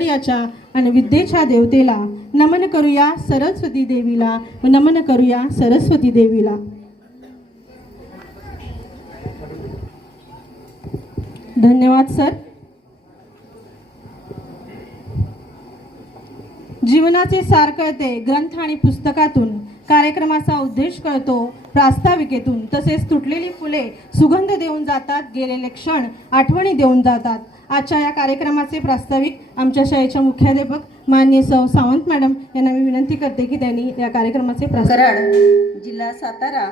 सौंदर्याच्या आणि विद्येच्या देवतेला नमन करूया सरस्वती देवीला व नमन करूया सरस्वती देवीला. धन्यवाद सर. जीवनाचे सार कळते ग्रंथ आणि पुस्तकातून. कार्यक्रमाचा उद्देश कळतो प्रास्ताविकेतून. तसेच तुटलेली फुले सुगंध देऊन जातात गेलेले क्षण आठवणी देऊन जातात. आजच्या या कार्यक्रमाचे प्रास्ताविक आमच्या शाळेच्या मुख्याध्यापक मान्य सौ सावंत मॅडम यांना मी विनंती करते की त्यांनी या कार्यक्रमाचे प्रास्ताविक जिल्हा सातारा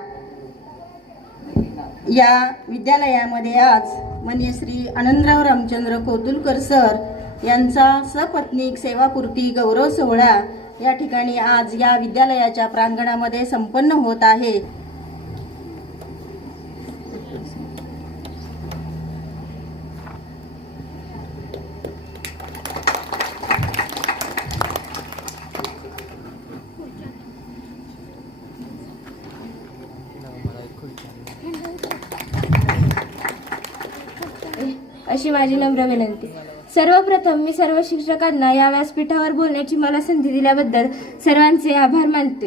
या विद्यालयामध्ये आज मान्य श्री आनंदराव रामचंद्र कोतुलकर सर यांचा सपत्नीक सेवापूर्ती गौरव सोहळा या ठिकाणी आज या विद्यालयाच्या प्रांगणामध्ये संपन्न होत आहे. अशी माझी नम्र विनंती. सर्वप्रथम मी सर्व शिक्षकांना या व्यासपीठावर बोलण्याची मला संधी दिल्याबद्दल सर्वांचे आभार मानते.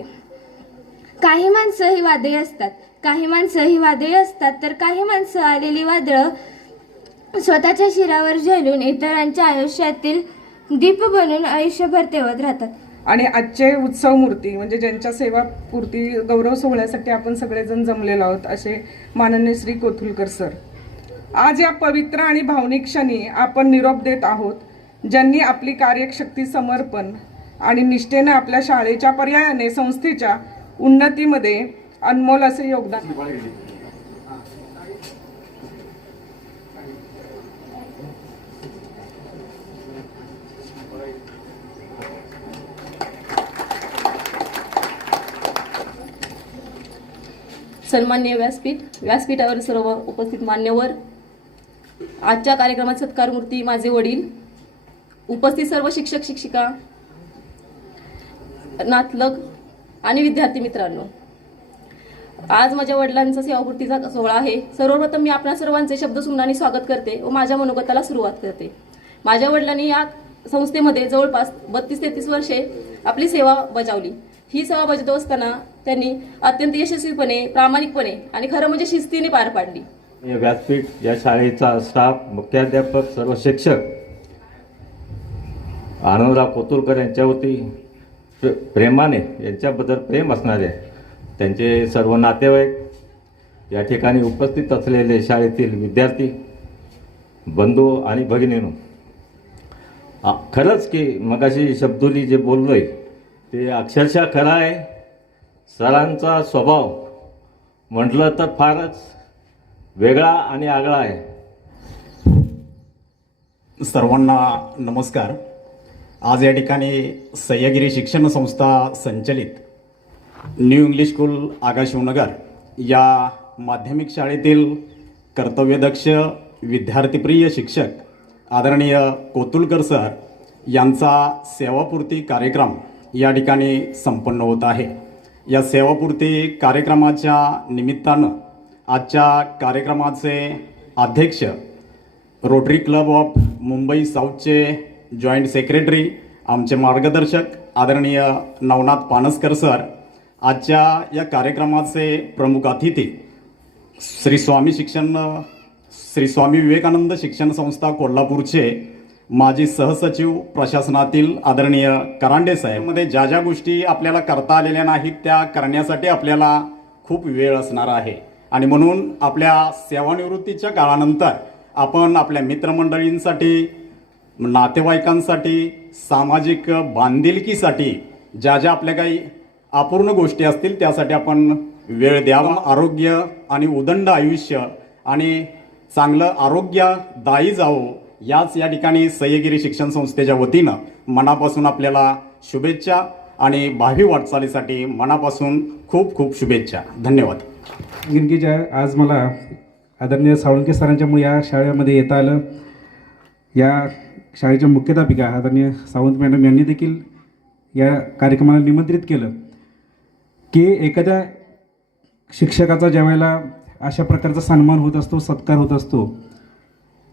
काही माणसं ही वादळी असतात. काही माणसं ही वादळी असतात तर काही माणसं आलेली वादळं स्वतःच्या शिरावर झेलून इतरांच्या आयुष्यातील दीप बनून आयुष्यभर तेवत राहतात. आणि आजचे उत्सव मूर्ती म्हणजे ज्यांच्या सेवा पूर्ती गौरव सोहळ्यासाठी आपण सगळेजण जमलेलो आहोत असे माननीय श्री कोथुलकर सर. आज या पवित्र आणि भावनिक क्षणी आपण निरोप देत आहोत ज्यांनी आपली कार्यशक्ती समर्पण आणि निष्ठेनं आपल्या शाळेच्या पर्यायाने संस्थेच्या उन्नतीमध्ये अनमोल असे योगदान सन्मान्य व्यासपीठ व्यासपीठावर सर्व उपस्थित मान्यवर आजच्या कार्यक्रमात सत्कारमूर्ती माझे वडील उपस्थित सर्व शिक्षक शिक्षिका नातलग आणि विद्यार्थी मित्रांनो आज माझ्या वडिलांचा सेवापूर्तीचा सोहळा आहे. सर्वप्रथम मी आपल्या सर्वांचे शब्द सुमनाने स्वागत करते व माझ्या मनोगताला सुरुवात करते. माझ्या वडिलांनी या संस्थेमध्ये जवळपास बत्तीस तेहतीस वर्षे आपली सेवा बजावली. ही सेवा बजावत असताना त्यांनी अत्यंत यशस्वीपणे प्रामाणिकपणे आणि खरं म्हणजे शिस्तीने पार पाडली. हे व्यासपीठ या शाळेचा स्टाफ मुख्याध्यापक सर्व शिक्षक आनंदराव कोतुरकर यांच्यावरती प्रे- प्रेमाने यांच्याबद्दल प्रेम असणारे त्यांचे सर्व नातेवाईक या ठिकाणी उपस्थित असलेले शाळेतील विद्यार्थी बंधू आणि भगिनीनो खरंच की मगाशी शब्दोली जे बोललोय ते अक्षरशः खरं आहे. सरांचा स्वभाव म्हटलं तर फारच वेगळा आणि आगळा आहे. सर्वांना नमस्कार. आज या ठिकाणी सह्यागिरी शिक्षण संस्था संचलित न्यू इंग्लिश स्कूल आगाशिवनगर या माध्यमिक शाळेतील कर्तव्यदक्ष विद्यार्थीप्रिय शिक्षक आदरणीय कोतुलकर सर यांचा सेवापूर्ती कार्यक्रम या ठिकाणी संपन्न होत आहे. या सेवापूर्ती कार्यक्रमाच्या निमित्तानं आजच्या कार्यक्रमाचे अध्यक्ष रोटरी क्लब ऑफ मुंबई साऊथचे जॉईंट सेक्रेटरी आमचे मार्गदर्शक आदरणीय नवनाथ पानसकर सर आजच्या या कार्यक्रमाचे प्रमुख अतिथी श्री स्वामी शिक्षण श्री स्वामी विवेकानंद शिक्षण संस्था कोल्हापूरचे माजी सहसचिव प्रशासनातील आदरणीय करांडे साहेबमध्ये ज्या ज्या गोष्टी आपल्याला करता आलेल्या नाहीत त्या करण्यासाठी आपल्याला खूप वेळ असणार आहे. आणि म्हणून आपल्या सेवानिवृत्तीच्या काळानंतर आपण आपल्या मित्रमंडळींसाठी नातेवाईकांसाठी सामाजिक बांधिलकीसाठी ज्या ज्या आपल्या काही अपूर्ण गोष्टी असतील त्यासाठी आपण वेळ द्यावा. आरोग्य आणि उदंड आयुष्य आणि चांगलं आरोग्यदायी जावो याच या ठिकाणी सह्यगिरी शिक्षण संस्थेच्या वतीनं मनापासून आपल्याला शुभेच्छा आणि भावी वाटचालीसाठी मनापासून खूप खूप शुभेच्छा. धन्यवाद. गिनकीच्या आज मला आदरणीय साळुंके सरांच्यामुळे या शाळेमध्ये येता आलं. या शाळेच्या मुख्याध्यापिका आदरणीय सावंत मॅडम यांनी देखील या कार्यक्रमाला निमंत्रित केलं. की एखाद्या शिक्षकाचा ज्या वेळेला अशा प्रकारचा सन्मान होत असतो सत्कार होत असतो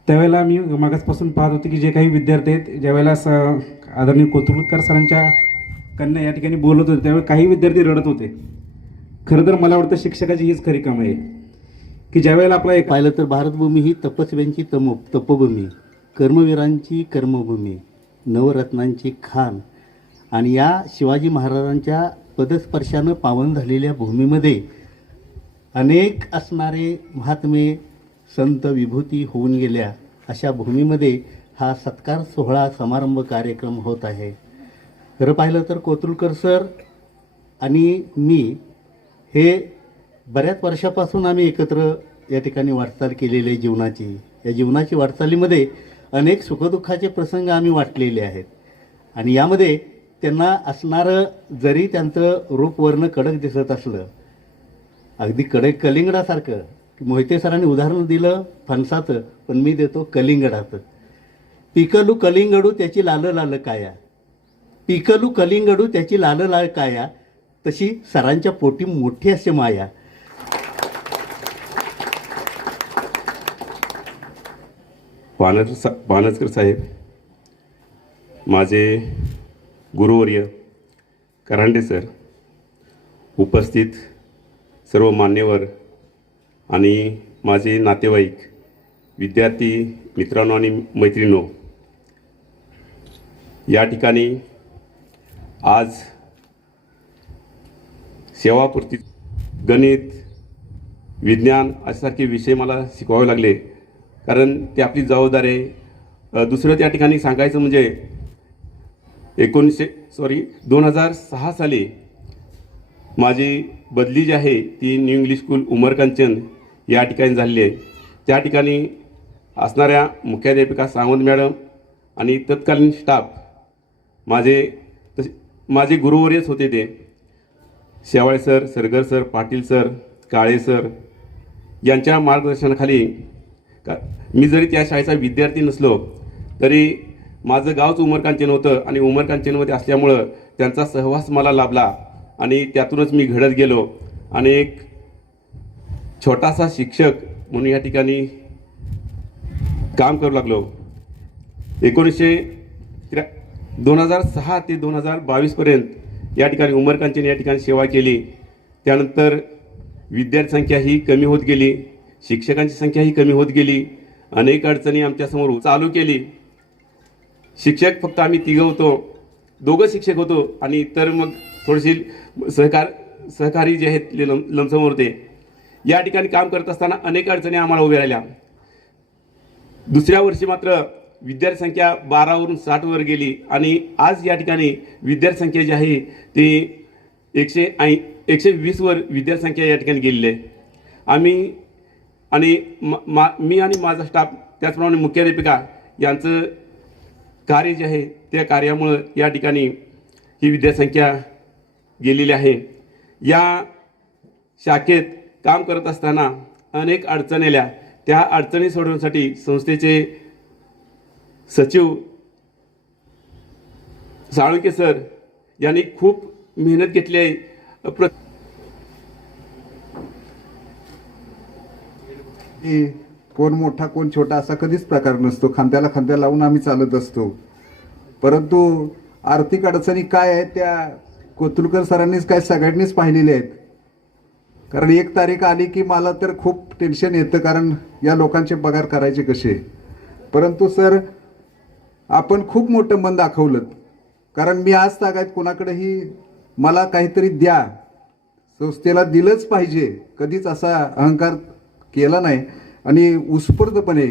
त्यावेळेला मी मागासपासून पाहत होते की जे काही विद्यार्थी आहेत ज्यावेळेला स आदरणीय कोथरूडकर सरांच्या कन्या या ठिकाणी बोलत होते त्यावेळी काही विद्यार्थी रडत होते. खरं तर मला वाटतं शिक्षकाची हीच खरी काम आहे की ज्यावेळेला आपला एक पाहिलं तर भारतभूमी ही तपस्व्यांची तम तपभूमी कर्मवीरांची कर्मभूमी नवरत्नांची खान आणि या शिवाजी महाराजांच्या पदस्पर्शानं पावन झालेल्या भूमीमध्ये अनेक असणारे महात्मे संत विभूती होऊन गेल्या. अशा भूमीमध्ये हा सत्कार सोहळा समारंभ कार्यक्रम होत आहे. खरं पाहिलं तर कोतुलकर सर आणि मी हे बऱ्याच वर्षापासून आम्ही एकत्र या ठिकाणी वाटचाल केलेली आहे जीवनाची. या जीवनाची वाटचालीमध्ये अनेक सुखदुःखाचे प्रसंग आम्ही वाटलेले आहेत. आणि यामध्ये त्यांना असणारं जरी त्यांचं रूप वर्ण कडक दिसत असलं अगदी कडक कलिंगडासारखं मोहिते सरांनी उदाहरण दिलं फणसाचं पण मी देतो कलिंगडाचं. पिकलू कलिंगडू त्याची लाल लाल काया. पिकलू कलिंगडू त्याची लाल लाल काया. तशी सरांच्या पोटी मोठी असे माया. पानर सा पानसकर साहेब माझे गुरुवर्य करांडे सर उपस्थित सर्व मान्यवर आणि माझे नातेवाईक विद्यार्थी मित्रांनो आणि मैत्रिणो या ठिकाणी आज सेवापूर्ती गणित विज्ञान अशासारखे विषय मला शिकवावे लागले. कारण ते आपली जबाबदारी आहे. दुसरं त्या ठिकाणी सांगायचं म्हणजे एकोणीसशे सॉरी दोन हजार सहा साली माझी बदली जी आहे ती न्यू इंग्लिश स्कूल उमरकांचन या ठिकाणी झालेली आहे. त्या ठिकाणी असणाऱ्या मुख्याध्यापिका सावंत मॅडम आणि तत्कालीन स्टाफ माझे तसे माझे गुरुवर्यच होते ते. Shewale sir Sargar sir Patil sir Kale sir यांच्या मार्गदर्शनाखाली का मी जरी त्या शाळेचा विद्यार्थी नसलो तरी माझं गावच उमरकांचन होतं आणि उमरकांचनमध्ये असल्यामुळं त्यांचा सहवास मला लाभला आणि त्यातूनच मी घडत गेलो. आणि एक छोटासा शिक्षक म्हणून या ठिकाणी काम करू लागलो. एकोणीसशे त्र्या दोन हजार सहा ते दोन हजार बावीसपर्यंत या ठिकाणी उमरकांची या ठिकाणी सेवा केली. त्यानंतर विद्यार्थी संख्या ही कमी होत गेली. शिक्षकांची संख्या ही कमी होत गेली. अनेक अडचणी आमच्यासमोर चालू केली. शिक्षक फक्त आम्ही तिघं होतो. दोघं शिक्षक होतो आणि इतर मग थोडेसे सहकार सहकारी जे आहेत ते लम लमसमोर होते. या ठिकाणी काम करत असताना अनेक अडचणी आम्हाला उभ्या राहिल्या. दुसऱ्या वर्षी मात्र विद्यार्थी संख्या बारावरून साठवर गेली आणि आज या ठिकाणी विद्यार्थी संख्या जी आहे ती एकशे ऐं एकशे वीसवर विद्यार्थी संख्या या ठिकाणी गेलेली आहे. आम्ही आणि मा- मी आणि माझा स्टाफ त्याचप्रमाणे मुख्याध्यापिका यांचं कार्य जे आहे त्या कार्यामुळं या ठिकाणी ही विद्यासंख्या गेलेली आहे. या शाखेत काम करत असताना अनेक अडचणी आल्या. त्या अडचणी सोडवण्यासाठी संस्थेचे सचिव साळुंके सर यांनी खूप मेहनत घेतली आहे. प्र की कोण मोठा कोण छोटा असा कधीच प्रकार नसतो. खांद्याला खांद्या लावून आम्ही चालत असतो. परंतु आर्थिक अडचणी काय आहेत त्या कोतुलकर सरांनीच काय सगळ्यांनीच पाहिलेल्या आहेत. कारण एक तारीख आली की मला तर खूप टेन्शन येतं कारण या लोकांचे पगार करायचे कसे? परंतु सर आपण खूप मोठं मन दाखवलं. कारण मी आज तागायत कोणाकडेही मला काहीतरी द्या. संस्थेला दिलंच पाहिजे. कधीच असा अहंकार केला नाही. आणि उत्स्फूर्तपणे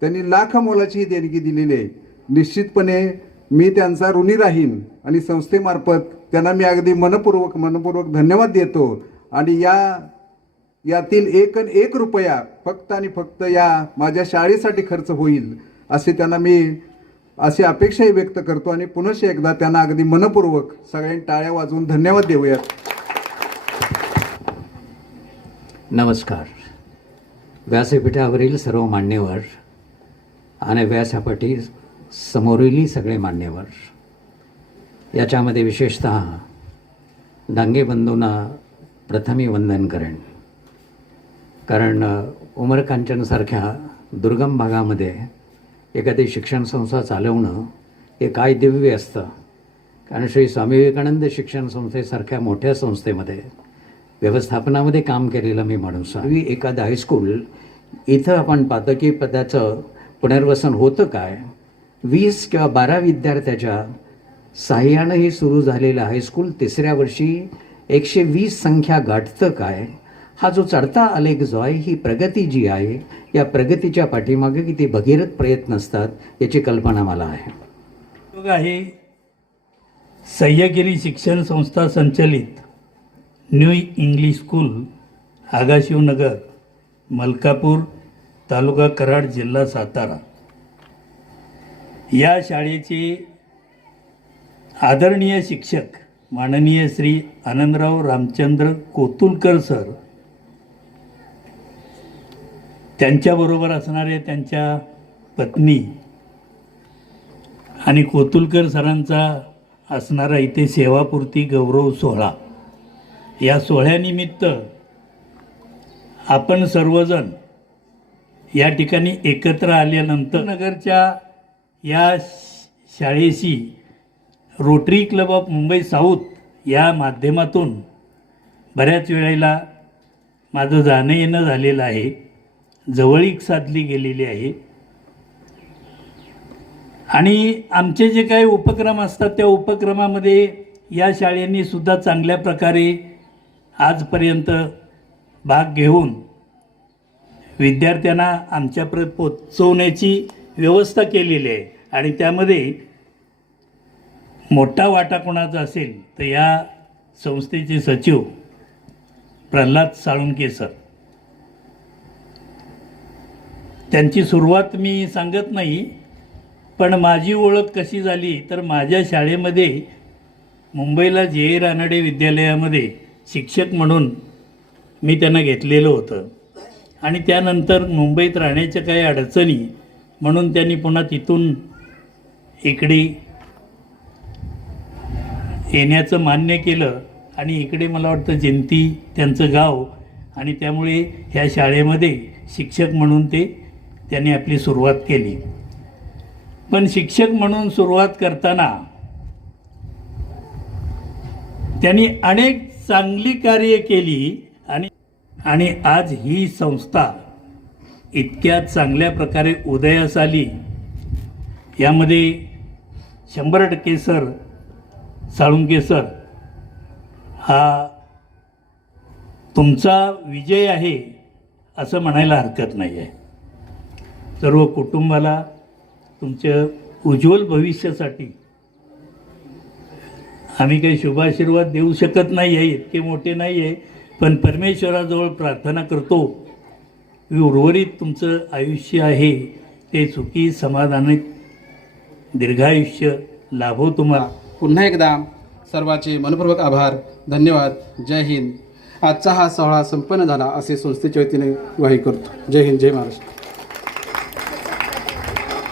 त्यांनी लाख मोलाची ही देणगी दिलेली आहे. निश्चितपणे मी त्यांचा ऋणी राहीन आणि संस्थेमार्फत त्यांना मी अगदी मनपूर्वक मनपूर्वक धन्यवाद देतो. आणि या यातील एक आणि एक रुपया फक्त आणि फक्त या माझ्या शाळेसाठी खर्च होईल असे त्यांना मी अशी अपेक्षाही व्यक्त करतो आणि पुनश एकदा त्यांना अगदी मनपूर्वक सगळ्यांनी टाळ्या वाजवून धन्यवाद देऊयात. नमस्कार. व्यासपीठावरील सर्व मान्यवर आणि व्यासपाठी समोरील सगळे मान्यवर याच्यामध्ये विशेषत दांगे बंधूंना प्रथमी वंदन करेन. कारण उमरकांचनसारख्या दुर्गम भागामध्ये एखादी शिक्षण संस्था चालवणं हे काय दिव्य असतं? कारण श्री स्वामी विवेकानंद शिक्षण संस्थेसारख्या मोठ्या संस्थेमध्ये व्यवस्थापनामध्ये काम केलेलं मी माणूस आहे एखादं हायस्कूल इथं आपण पाहतो की पदाचं पुनर्वसन होतं काय? वीस किंवा बारा विद्यार्थ्याच्या साह्यानं सुरू झालेलं हायस्कूल तिसऱ्या वर्षी एकशे वीस संख्या गाठतं काय? हा जो चढता आलेख जो आहे ही प्रगती जी आहे या प्रगतीच्या पाठीमागे किती भगीरथ प्रयत्न असतात याची कल्पना मला आहे. बघा आहे सह्यागिरी शिक्षण संस्था संचलित new English school Agashivnagar Malkapur taluka Karad जिल्हा सातारा. या शाळेचे आदरणीय शिक्षक माननीय श्री आनंदराव रामचंद्र कोतुलकर सर त्यांच्याबरोबर असणारे त्यांच्या पत्नी आणि कोतुलकर सरांचा असणारा इथे सेवापूर्ती गौरव सोहळा. या सोहळ्यानिमित्त आपण सर्वजण या ठिकाणी एकत्र आल्यानंतर नगरच्या या शाळेशी Rotary Club of Mumbai south या माध्यमातून बऱ्याच वेळेला माझं जाणं येणं झालेलं आहे. जवळीक साधली गेलेली आहे. आणि आमचे जे काही उपक्रम असतात त्या उपक्रमामध्ये या शाळेंनी सुद्धा चांगल्या प्रकारे आजपर्यंत भाग घेऊन विद्यार्थ्यांना आमच्यापर्यंत पोचवण्याची व्यवस्था केलेली आहे. आणि त्यामध्ये मोठा वाटा कोणाचा असेल तर या संस्थेचे सचिव प्रल्हाद साळुंके सर. त्यांची सुरुवात मी सांगत नाही पण माझी ओळख कशी झाली तर माझ्या शाळेमध्ये मुंबईला जे ए रानडे विद्यालयामध्ये शिक्षक म्हणून मी त्यांना घेतलेलं होतं. आणि त्यानंतर मुंबईत राहण्याच्या काही अडचणी म्हणून त्यांनी पुन्हा तिथून इकडे येण्याचं मान्य केलं. आणि इकडे मला वाटतं जयंती त्यांचं गाव. आणि त्यामुळे ह्या शाळेमध्ये शिक्षक म्हणून ते त्यांनी आपली सुरुवात केली. पण शिक्षक म्हणून सुरुवात करताना त्यांनी अनेक चांगली कार्य केली आणि आणि आज ही संस्था इतक्या चांगल्या प्रकारे उदयास आली. यामध्ये शंभर टक्के सर साळुंके सर हा तुमचा विजय आहे असं म्हणायला हरकत नाही आहे सर्व कुटुंबाला तुमच्या उज्ज्वल भविष्यासाठी आम्ही काही शुभाशीर्वाद देऊ शकत नाही आहे इतके मोठे नाही आहे पण परमेश्वराजवळ प्रार्थना करतो. की उर्वरित तुमचं आयुष्य आहे ते सुखी समाधानित दीर्घायुष्य लाभो तुम्हाला पुन्हा एकदा सर्वांचे मनपूर्वक आभार धन्यवाद जय हिंद. आजचा हा सोहळा संपन्न झाला असे संस्थेच्या वतीने ग्वाही करतो. जय हिंद जय महाराष्ट्र.